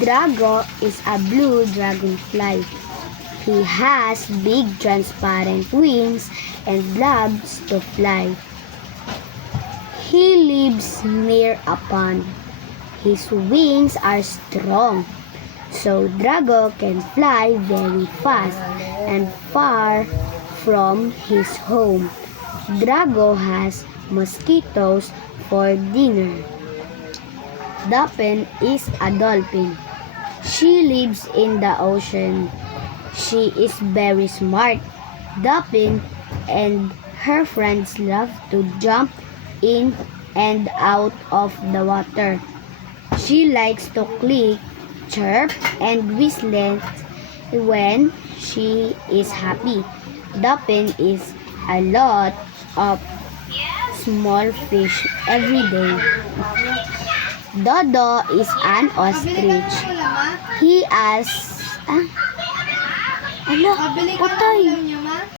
Drago is a blue dragonfly. He has big transparent wings and loves to fly. He lives near a pond. His wings are strong, so Drago can fly very fast and far from his home. Drago has mosquitoes for dinner. Dapin is a dolphin. She lives in the ocean. She is very smart. Dapin and her friends love to jump in and out of the water. She likes to click, chirp, and whistle when she is happy. Dapin is a lot of small fish every day. Dodo is an ostrich. He has... Ano? Utay!